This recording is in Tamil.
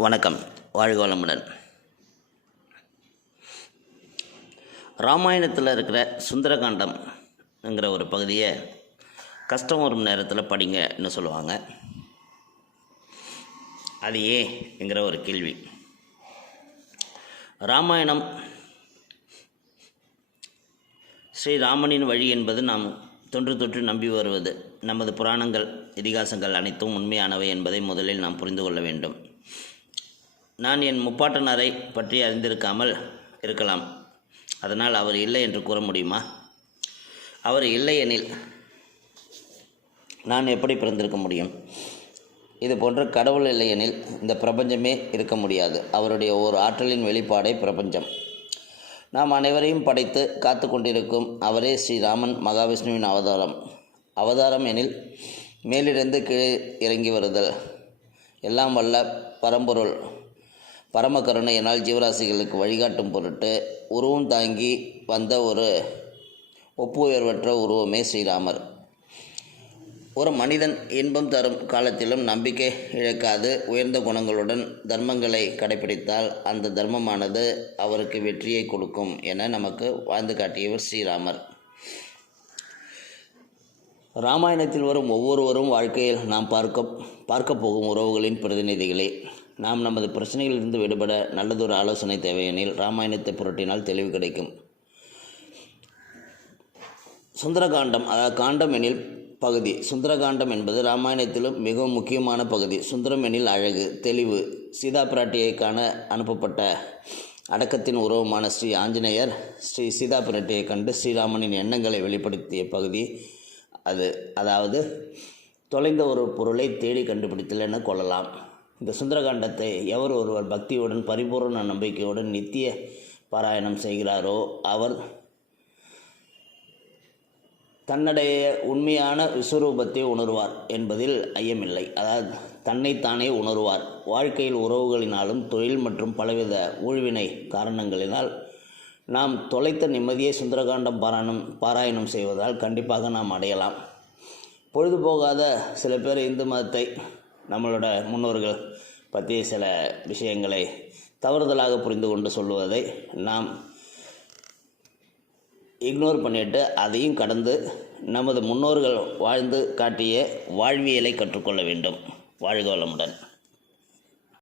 வணக்கம். வாழ்க வளமுடன். ராமாயணத்தில் இருக்கிற சுந்தரகாண்டம்ங்கிற ஒரு பகுதியை கஷ்டம் வரும் நேரத்தில் படிங்கன்னு சொல்லுவாங்க. அது ஏங்கிற ஒரு கேள்வி. ராமாயணம் ஸ்ரீராமனின் வழி என்பது நாம் தொன்று தொற்று நம்பி வருவது. நமது புராணங்கள் இதிகாசங்கள் அனைத்தும் உண்மையானவை என்பதை முதலில் நாம் புரிந்து கொள்ள வேண்டும். நான் என் முப்பாட்டனாரை பற்றி அறிந்திருக்காமல் இருக்கலாம். அதனால் அவர் இல்லை என்று கூற முடியுமா? அவர் இல்லை எனில் நான் எப்படி பிறந்திருக்க முடியும்? இது போன்ற கடவுள் இல்லை எனில் இந்த பிரபஞ்சமே இருக்க முடியாது. அவருடைய ஒரு ஆற்றலின் வெளிப்பாடே பிரபஞ்சம். நாம் அனைவரையும் படைத்து காத்து கொண்டிருக்கும் அவரே ஸ்ரீராமன் மகாவிஷ்ணுவின் அவதாரம். அவதாரம் எனில் மேலிருந்து கீழே இறங்கி வருதல். எல்லாம் வல்ல பரம்பொருள். பரம கருணையினால் ஜீவராசிகளுக்கு வழிகாட்டும் பொருட்டு உருவம் தாங்கி வந்த ஒரு ஒப்புயர்வற்ற உருவமே ஸ்ரீராமர். ஒரு மனிதன் இன்பம் தரும் காலத்திலும் நம்பிக்கை இழக்காது உயர்ந்த குணங்களுடன் தர்மங்களை கடைபிடித்தால் அந்த தர்மமானது அவருக்கு வெற்றியை கொடுக்கும் என நமக்கு வாழ்ந்து காட்டியவர் ஸ்ரீராமர். ராமாயணத்தில் வரும் ஒவ்வொருவரும் வாழ்க்கையில் நாம் பார்க்க பார்க்க போகும் உறவுகளின் பிரதிநிதிகளே. நாம் நமது பிரச்சனைகளிலிருந்து விடுபட நல்லதொரு ஆலோசனை தேவையெனில் ராமாயணத்தை புரட்டினால் தெளிவு கிடைக்கும். சுந்தரகாண்டம் அதாவது காண்டம் எனில் பகுதி. சுந்தரகாண்டம் என்பது ராமாயணத்திலும் மிகவும் முக்கியமான பகுதி. சுந்தரம் எனில் அழகு தெளிவு. சீதா பிராட்டியை காண அனுப்பப்பட்ட அடக்கத்தின் உருவமான ஸ்ரீ ஆஞ்சநேயர் ஸ்ரீ சீதா பிராட்டியை கண்டு ஸ்ரீராமனின் எண்ணங்களை வெளிப்படுத்திய பகுதி அது. அதாவது தொலைந்த ஒரு பொருளை தேடி கண்டுபிடித்தல் என கொள்ளலாம். இந்த சுந்தரகாண்டத்தை எவர் ஒருவர் பக்தியுடன் பரிபூர்ண நம்பிக்கையுடன் நித்திய பாராயணம் செய்கிறாரோ அவர் தன்னுடைய உண்மையான விஸ்வரூபத்தை உணர்வார் என்பதில் ஐயமில்லை. அதாவது தன்னைத்தானே உணர்வார். வாழ்க்கையில் உறவுகளினாலும் தொழில் மற்றும் பலவித ஊழ்வினை காரணங்களினால் நாம் தொலைத்த நிம்மதியை சுந்தரகாண்டம் பாராயணம் பாராயணம் செய்வதால் கண்டிப்பாக நாம் அடையலாம். பொழுதுபோகாத சில பேர் இந்து மதத்தை நம்மளோட முன்னோர்கள் பற்றி சில விஷயங்களை தவறுதலாக புரிந்து கொண்டு சொல்லுவதை நாம் இக்னோர் பண்ணிட்டு அதையும் கடந்து நமது முன்னோர்கள் வாழ்ந்து காட்டிய வாழ்வியலை கற்றுக்கொள்ள வேண்டும். வாழ்க வளமுடன்.